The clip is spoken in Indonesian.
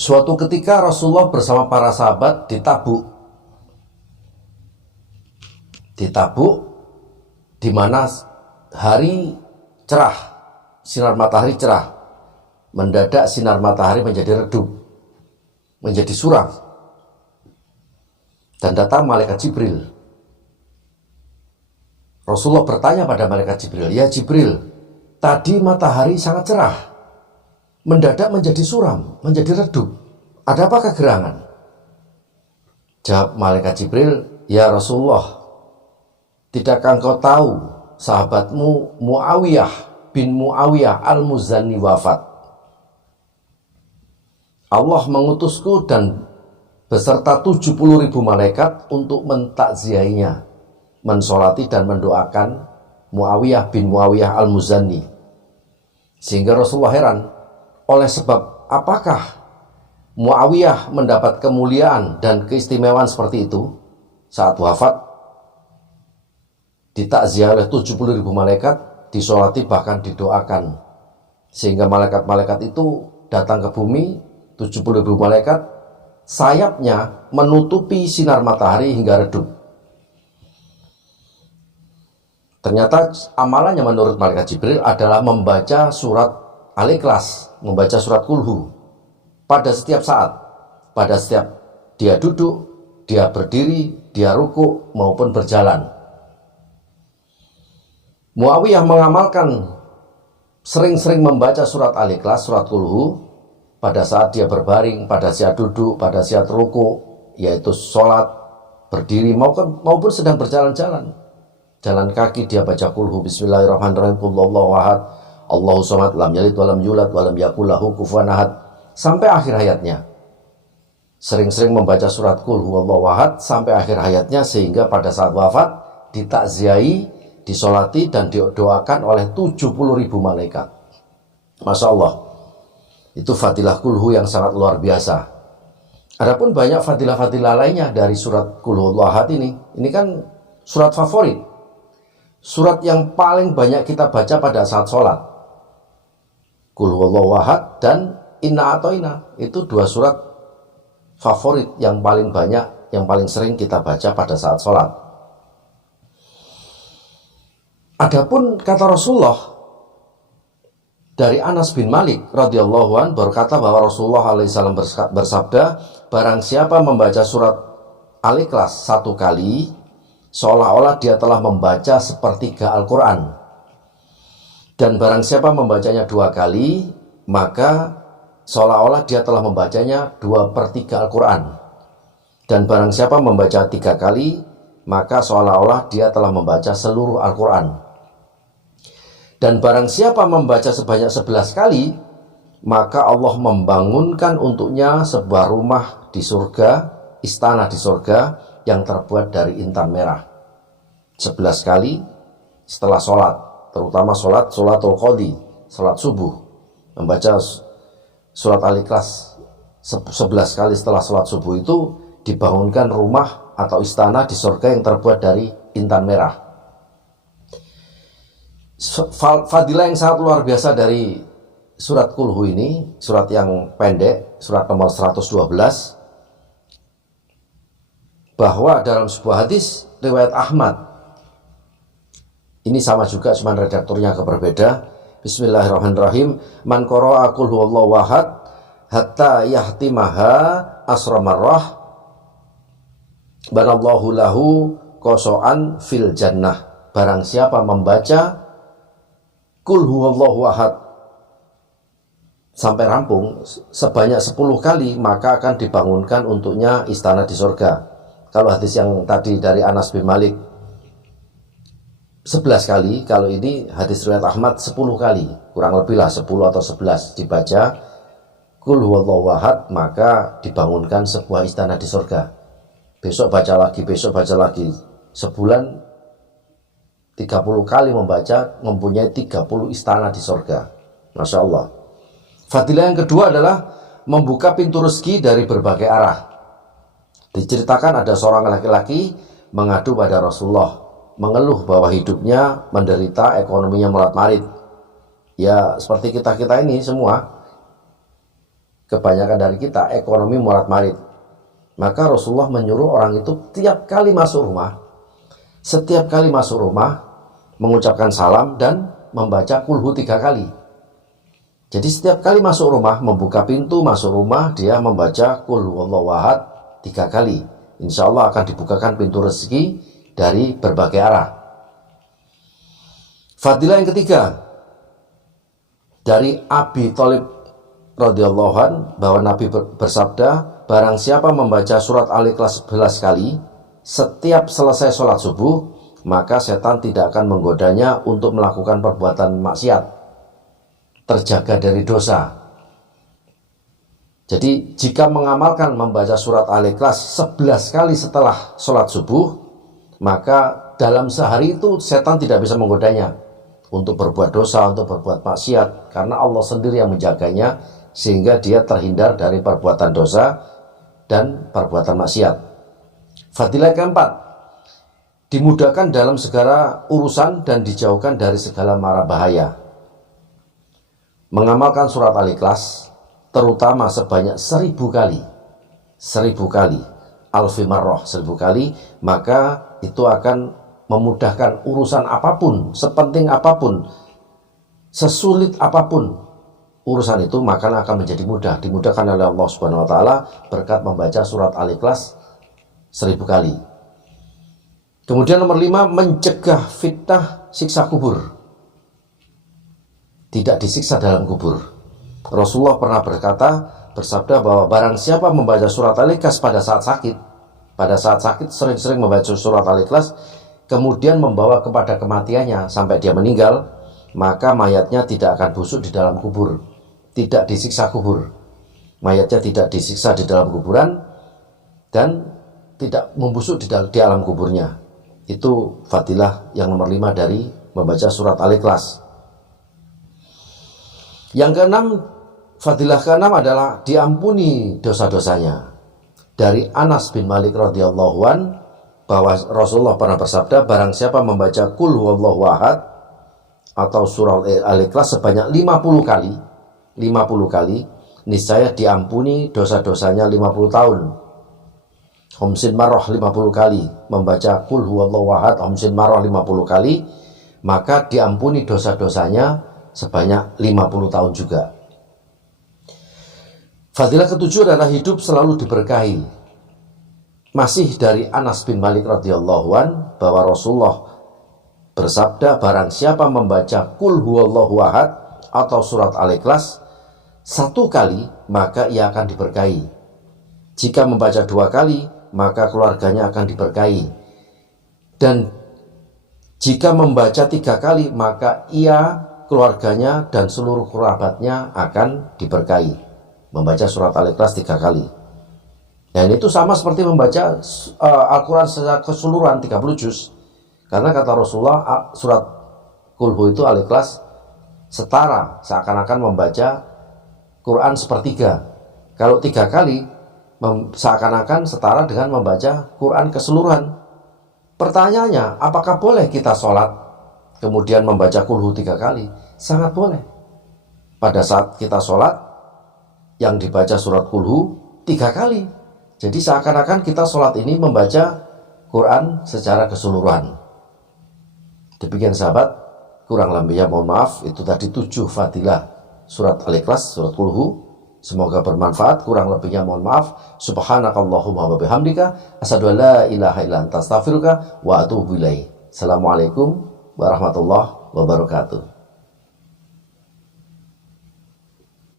Suatu ketika Rasulullah bersama para sahabat di Tabuk. Di Tabuk, di mana hari cerah, sinar matahari cerah. Mendadak sinar matahari menjadi redup, menjadi suram. Dan datang malaikat Jibril. Rasulullah bertanya pada malaikat Jibril, "Ya Jibril, tadi matahari sangat cerah, mendadak menjadi suram, menjadi redup. Ada apa kegerangan?" Jawab malaikat Jibril, "Ya Rasulullah, tidakkah engkau tahu sahabatmu Muawiyah bin Muawiyah al-Muzani wafat? Allah mengutusku dan beserta 70.000 malaikat untuk mentakziahnya, mensolati dan mendoakan Muawiyah bin Muawiyah al-Muzani." Sehingga Rasulullah heran, oleh sebab apakah Muawiyah mendapat kemuliaan dan keistimewaan seperti itu saat wafat? Ditakziah oleh 70.000 malaikat, disolati bahkan didoakan. Sehingga malaikat-malaikat itu datang ke bumi, 70.000 malaikat, sayapnya menutupi sinar matahari hingga redup. Ternyata amalannya menurut malaikat Jibril adalah membaca surat Al-Ikhlas, membaca surat Kulhu pada setiap saat, pada setiap dia duduk, dia berdiri, dia rukuk maupun berjalan. Muawiyah mengamalkan sering-sering membaca surat Al-Ikhlas, surat Kulhu pada saat dia berbaring, pada saat duduk, pada saat rukuk, yaitu sholat, berdiri maupun sedang berjalan-jalan. Jalan kaki dia baca kulhu, bismillahirrahmanirrahim, qulhuwallahu ahad, Allahu samad, lam yalid walam yulad walam yakul lahu kufuwan ahad, sampai akhir hayatnya. Sering-sering membaca surat qulhuwallahu ahad sampai akhir hayatnya, sehingga pada saat wafat ditakziahi, disolati dan didoakan oleh 70.000 malaikat. Masya Allah, itu fadilah kulhu yang sangat luar biasa. Adapun banyak fadilah-fadilah lainnya dari surat qulhuwallahu ahad ini. Ini kan surat favorit, surat yang paling banyak kita baca pada saat sholat. Qul huwallahu ahad dan Inna Atoina, itu dua surat favorit yang paling banyak, yang paling sering kita baca pada saat sholat. Adapun kata Rasulullah dari Anas bin Malik radhiyallahu an berkata bahwa Rasulullah alaihissalam bersabda, barang siapa membaca surat Al-Ikhlas 1 kali, seolah-olah dia telah membaca sepertiga Al-Quran. Dan barang siapa membacanya 2 kali, maka seolah-olah dia telah membacanya 2/3 Al-Quran. Dan barang siapa membaca 3 kali, maka seolah-olah dia telah membaca seluruh Al-Quran. Dan barang siapa membaca sebanyak 11 kali, maka Allah membangunkan untuknya sebuah rumah di surga, istana di surga, yang terbuat dari intan merah. 11 kali setelah sholat, terutama sholatul qadhi, sholat subuh, membaca surat Al-Ikhlas 11 kali setelah sholat subuh, itu dibangunkan rumah atau istana di surga yang terbuat dari intan merah. Fadilah yang sangat luar biasa dari surat Kulhu ini, surat yang pendek, surat nomor 112, bahwa dalam sebuah hadis riwayat Ahmad, ini sama juga, cuman redakturnya berbeda. Bismillahirrahmanirrahim. Man qara'a qul huwallahu ahad hatta yahtimaha asra marrah banallahu lahu qaso'an fil jannah. Barang siapa membaca qul huwallahu ahad sampai rampung sebanyak 10 kali, maka akan dibangunkan untuknya istana di surga. Kalau hadis yang tadi dari Anas bin Malik 11 kali, kalau ini hadis riwayat Ahmad 10 kali, kurang lebih lah 10 atau 11 dibaca Qul huwallahu ahad, maka dibangunkan sebuah istana di surga. Besok baca lagi, besok baca lagi. Sebulan 30 kali membaca, mempunyai 30 istana di surga. Masya Allah. Fadilah yang kedua adalah membuka pintu rezeki dari berbagai arah. Diceritakan ada seorang laki-laki mengadu pada Rasulullah, mengeluh bahwa hidupnya menderita, ekonominya melat-marit. Ya seperti kita-kita ini semua. kebanyakan dari kita ekonomi morat-marit. Maka Rasulullah menyuruh orang itu setiap kali masuk rumah mengucapkan salam dan membaca kulhu 3 kali. Jadi setiap kali masuk rumah, membuka pintu masuk rumah, dia membaca kulhu wallahu ahad 3 kali. Insya Allah akan dibukakan pintu rezeki dari berbagai arah. Fadilah yang ketiga dari Abi Thalib radhiyallahu an, bahwa Nabi bersabda, barang siapa membaca surat Al-Ikhlas 11 kali setiap selesai sholat subuh, maka setan tidak akan menggodanya untuk melakukan perbuatan maksiat, terjaga dari dosa. Jadi jika mengamalkan membaca surat Al-Ikhlas 11 kali setelah sholat subuh, maka dalam sehari itu setan tidak bisa menggodanya untuk berbuat dosa, untuk berbuat maksiat, karena Allah sendiri yang menjaganya, sehingga dia terhindar dari perbuatan dosa dan perbuatan maksiat. Fadilah keempat, dimudahkan dalam segala urusan dan dijauhkan dari segala mara bahaya. Mengamalkan surat Al-Ikhlas terutama sebanyak 1000 kali, 1000 kali, alfi marroh, 1000 kali, maka itu akan memudahkan urusan apapun, sepenting apapun, sesulit apapun urusan itu, maka akan menjadi mudah, dimudahkan oleh Allah Subhanahu wa taala berkat membaca surat Al-Ikhlas 1000 kali. Kemudian nomor 5, mencegah fitnah siksa kubur. Tidak disiksa dalam kubur. Rasulullah pernah bersabda bahwa barang siapa membaca surat Al-Ikhlas pada saat sakit, sering-sering membaca surat Al-Ikhlas, kemudian membawa kepada kematiannya sampai dia meninggal, maka mayatnya tidak akan busuk di dalam kubur, tidak disiksa kubur. Mayatnya tidak disiksa di dalam kuburan dan tidak membusuk di alam kuburnya. Itu fadilah yang nomor 5 dari membaca surat Al-Ikhlas. Yang keenam, fadilah keenam adalah diampuni dosa-dosanya. Dari Anas bin Malik radhiyallahu an, bahwa Rasulullah pernah bersabda, barang siapa membaca Qul huwallahu ahad atau surah Al-Ikhlas sebanyak 50 kali, niscaya diampuni dosa-dosanya 50 tahun. Homsin marroh 50 kali, membaca Qul huwallahu ahad homsin marroh 50 kali, maka diampuni dosa-dosanya sebanyak 50 tahun juga. Fadilah ketujuh adalah hidup selalu diberkahi. Masih dari Anas bin Malik radhiyallahu an, bahwa Rasulullah bersabda, barang siapa membaca Qul huwallahu ahad atau surat Al-Ikhlas 1 kali, maka ia akan diberkahi. Jika membaca 2 kali, maka keluarganya akan diberkahi. Dan jika membaca 3 kali, maka ia, keluarganya, dan seluruh kerabatnya akan diberkahi. Membaca surat Al-Ikhlas 3 kali. Dan itu sama seperti membaca Al-Quran secara keseluruhan 30 juz. Karena kata Rasulullah, surat Qul itu Al-Ikhlas setara, seakan-akan membaca Quran sepertiga. Kalau 3 kali, seakan-akan setara dengan membaca Quran keseluruhan. Pertanyaannya, apakah boleh kita sholat kemudian membaca Qul 3 kali? Sangat boleh. Pada saat kita sholat, yang dibaca surat Qul 3 kali. Jadi seakan-akan kita sholat ini membaca Quran secara keseluruhan. Demikian sahabat, kurang lebihnya mohon maaf. Itu tadi 7 fadilah surat Al-Ikhlas, surat Qul. Semoga bermanfaat, kurang lebihnya mohon maaf. Subhanakallahumma wa bihamdika, asyhadu an la ilaha illa anta astaghfiruka wa atubu ilaik. Assalamualaikum warahmatullahi wabarakatuh.